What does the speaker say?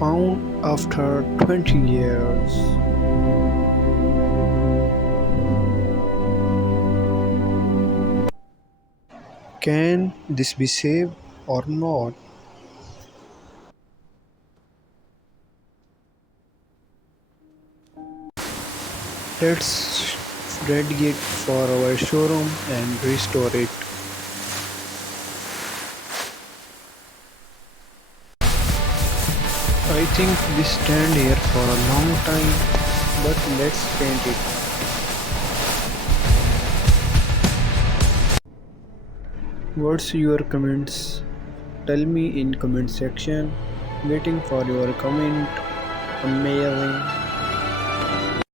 found after 20 years. Can this be saved or not? Let's ready it for our showroom and restore it. I think this stand here for a long time, but let's paint it. What's your comments? Tell me in comment section. Waiting for your comment. Amazing.